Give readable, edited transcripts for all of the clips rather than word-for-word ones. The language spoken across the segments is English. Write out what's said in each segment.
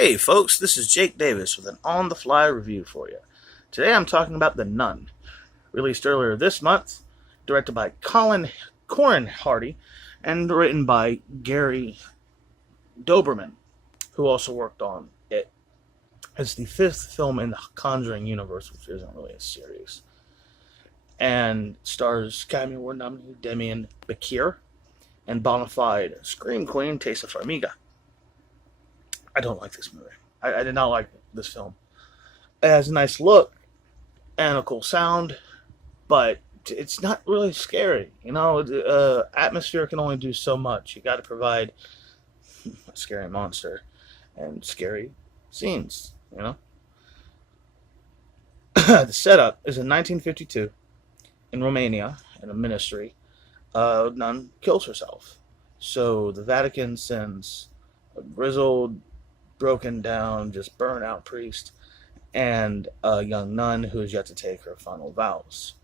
Hey folks, this is Jake Davis with an on-the-fly review for you. Today I'm talking about The Nun, released earlier this month, directed by Colin Corin Hardy, and written by Gary Doberman, who also worked on it. It's the fifth film in the Conjuring universe, which isn't really a series, and stars Academy Award nominee Demian Bakir and bona fide scream queen Tessa Farmiga. I don't like this movie. I did not like this film. It has a nice look and a cool sound, but it's not really scary. Atmosphere can only do so much. You got to provide a scary monster and scary scenes. The setup is in 1952 in Romania in a ministry. A nun kills herself, so the Vatican sends a grizzled, broken down, just burnt out priest and a young nun who is yet to take her final vows.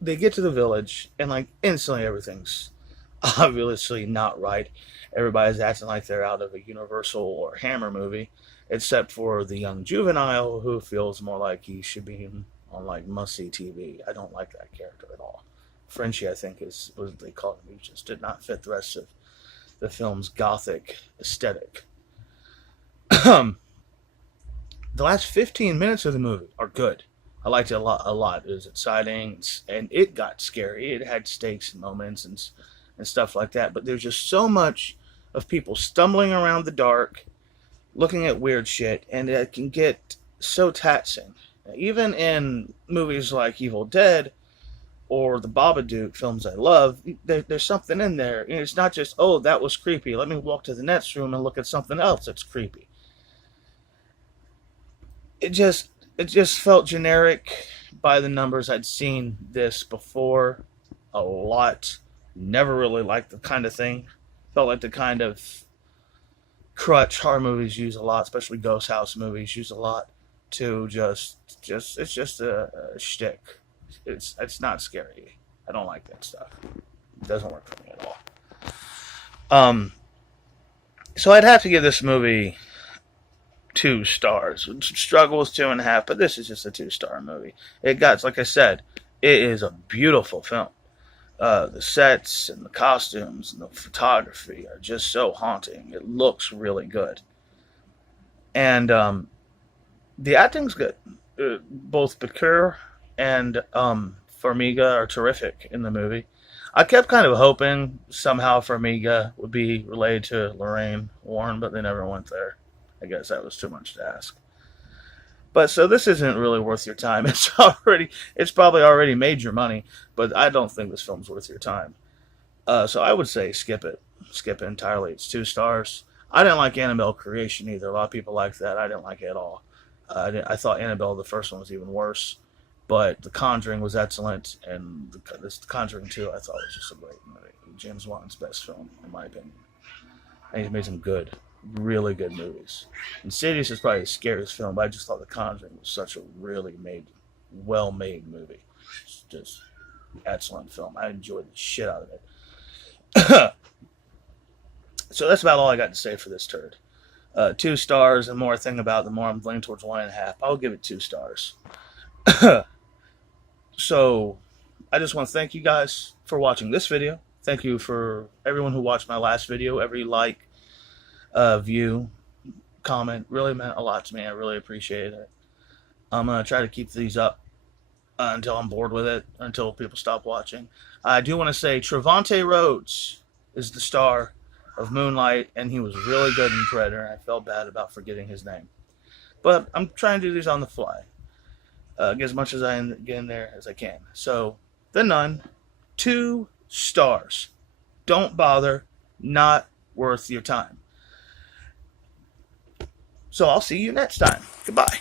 They get to the village and instantly everything's obviously not right. Everybody's acting like they're out of a Universal or Hammer movie, except for the young juvenile who feels more like he should be on must-see TV. I don't like that character at all. Frenchie, I think, is what they call him. He just did not fit the rest of the film's gothic aesthetic. The last 15 minutes of the movie are good. I liked it a lot. It was exciting, and it got scary. It had stakes and moments and stuff like that. But there's just so much of people stumbling around the dark, looking at weird shit, and it can get so taxing. Even in movies like Evil Dead or the Babadook, films I love, there's something in there. It's not just, oh, that was creepy, let me walk to the next room and look at something else that's creepy. It just felt generic by the numbers. I'd seen this before a lot. Never really liked the kind of thing. Felt like the kind of crutch horror movies use a lot, especially ghost house movies use a lot, to it's just a shtick. It's not scary. I don't like that stuff. It doesn't work for me at all. So I'd have to give this movie 2 stars. Struggle was 2.5, but this is just a 2-star movie. It got, like I said, it is a beautiful film. The sets and the costumes and the photography are just so haunting. It looks really good. And the acting's good. Both Bakir and Farmiga are terrific in the movie. I kept kind of hoping somehow Farmiga would be related to Lorraine Warren, but they never went there. I guess that was too much to ask. But so this isn't really worth your time. It's probably already made your money, but I don't think this film's worth your time. So I would say skip it. Skip it entirely. It's 2 stars. I didn't like Annabelle Creation either. A lot of people like that. I didn't like it at all. I thought Annabelle, the first one, was even worse. But The Conjuring was excellent, and The Conjuring 2 I thought was just a great movie. James Wan's best film, in my opinion. And he's made some really good movies. Insidious is probably the scariest film, but I just thought The Conjuring was such a really well-made movie. It's just excellent film. I enjoyed the shit out of it. So that's about all I got to say for this turd. 2 stars, and more I think about, the more I'm leaning towards 1.5. I'll give it 2 stars. So, I just want to thank you guys for watching this video. Thank you for everyone who watched my last video. Every like, view, comment really meant a lot to me. I really appreciate it. I'm going to try to keep these up until I'm bored with it, until people stop watching. I do want to say Trevante Rhodes is the star of Moonlight, and he was really good in Predator. I felt bad about forgetting his name. But I'm trying to do these on the fly. Get as much as I get in there as I can. So, The Nun, 2 stars. Don't bother. Not worth your time. So I'll see you next time. Goodbye.